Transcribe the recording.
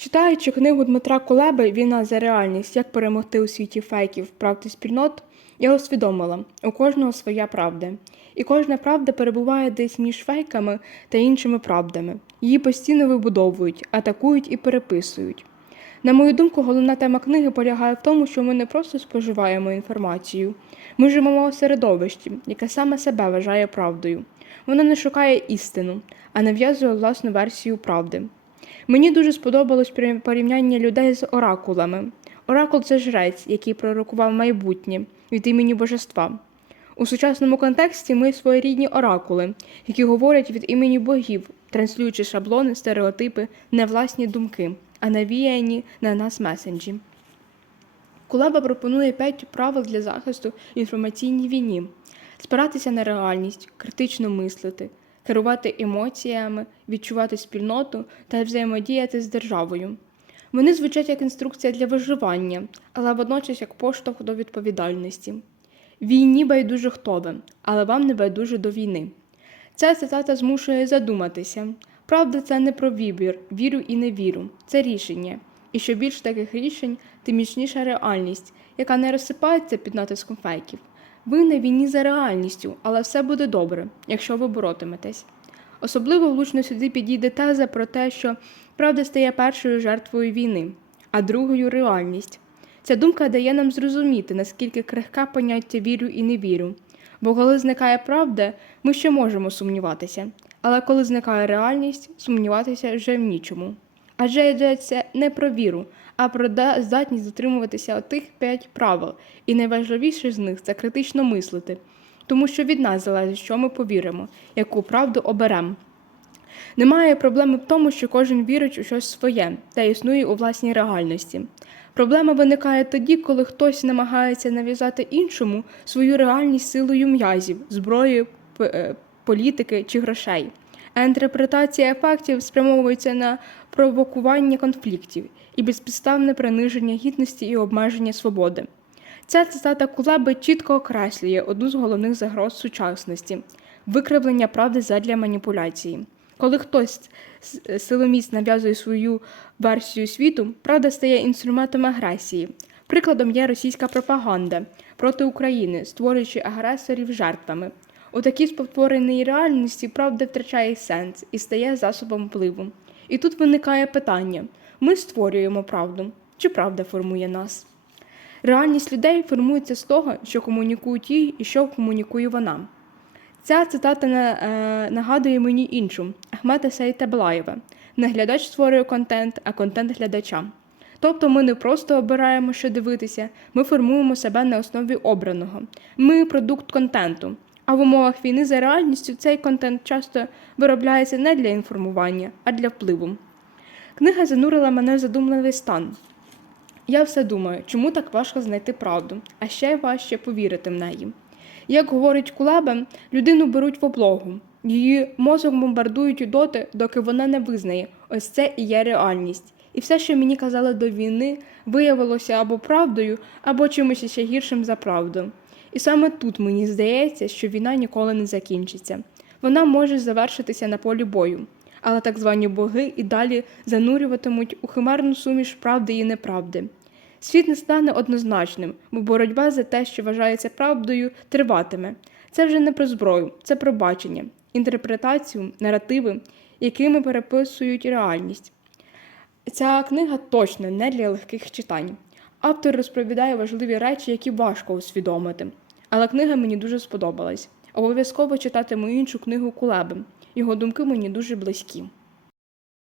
Читаючи книгу Дмитра Кулеби Війна за реальність. Як перемогти у світі фейків, правд і спільнот, я усвідомила, у кожного своя правда. І кожна правда перебуває десь між фейками та іншими правдами. Її постійно вибудовують, атакують і переписують. На мою думку, головна тема книги полягає в тому, що ми не просто споживаємо інформацію, ми живемо у середовищі, яке саме себе вважає правдою. Воно не шукає істину, а нав'язує власну версію правди. Мені дуже сподобалось порівняння людей з оракулами. Оракул це жрець, який пророкував майбутнє від імені божества. У сучасному контексті ми своєрідні оракули, які говорять від імені богів, транслюючи шаблони, стереотипи, не власні думки, а навіяні на нас месенджі. Кулеба пропонує п'ять правил для захисту в інформаційній війні: спиратися на реальність, критично мислити, керувати емоціями, відчувати спільноту та взаємодіяти з державою. Вони звучать як інструкція для виживання, але водночас як поштовх до відповідальності. Війні байдуже хто ви, але вам не байдуже до війни. Ця цитата змушує задуматися. Правда, це не про вибір, вірю і не віру. Це рішення. І що більше таких рішень, тим міцніша реальність, яка не розсипається під натиском фейків. Ви на війні за реальністю, але все буде добре, якщо ви боротиметесь. Особливо влучно сюди підійде теза про те, що правда стає першою жертвою війни, а другою реальність. Ця думка дає нам зрозуміти, наскільки крихка поняття вірю і не вірю. Бо коли зникає правда, ми ще можемо сумніватися. Але коли зникає реальність, сумніватися вже в нічому. Адже йдеться не про віру, а про здатність дотримуватися отих п'ять правил, і найважливіше з них це критично мислити, тому що від нас залежить, що ми повіримо, яку правду оберемо. Немає проблеми в тому, що кожен вірить у щось своє та існує у власній реальності. Проблема виникає тоді, коли хтось намагається нав'язати іншому свою реальність силою м'язів, зброї, е, політики чи грошей. А інтерпретація фактів спрямовується на провокування конфліктів і безпідставне приниження гідності і обмеження свободи. Ця цитата Кулеби чітко окреслює одну з головних загроз сучасності викривлення правди задля маніпуляції. Коли хтось силоміць нав'язує свою версію світу, правда стає інструментом агресії. Прикладом є російська пропаганда проти України, створюючи агресорів жертвами. У такій спотвореній реальності правда втрачає сенс і стає засобом впливу. І тут виникає питання: ми створюємо правду, чи правда формує нас? Реальність людей формується з того, що комунікують їй і що комунікує вона. Ця цитата е, нагадує мені іншу Ахмета Сейтаблаєва. Не глядач створює контент, а контент глядача. Тобто ми не просто обираємо, що дивитися, ми формуємо себе на основі обраного. Ми продукт контенту. А в умовах війни за реальністю цей контент часто виробляється не для інформування, а для впливу. Книга занурила мене в задумливий стан. Я все думаю, чому так важко знайти правду, а ще важче повірити в неї. Як говорить Кулеба, людину беруть в облогу, її мозок бомбардують доти, доки вона не визнає, ось це і є реальність. І все, що мені казали до війни, виявилося або правдою, або чимось ще гіршим за правду. І саме тут мені здається, що війна ніколи не закінчиться. Вона може завершитися на полі бою, але так звані боги і далі занурюватимуть у химерну суміш правди і неправди. Світ не стане однозначним, бо боротьба за те, що вважається правдою, триватиме. Це вже не про зброю, це про бачення, інтерпретацію, наративи, якими переписують реальність. Ця книга точно не для легких читань. Автор розповідає важливі речі, які важко усвідомити. Але книга мені дуже сподобалась. Обов'язково читатиму іншу книгу Кулеби. Його думки мені дуже близькі.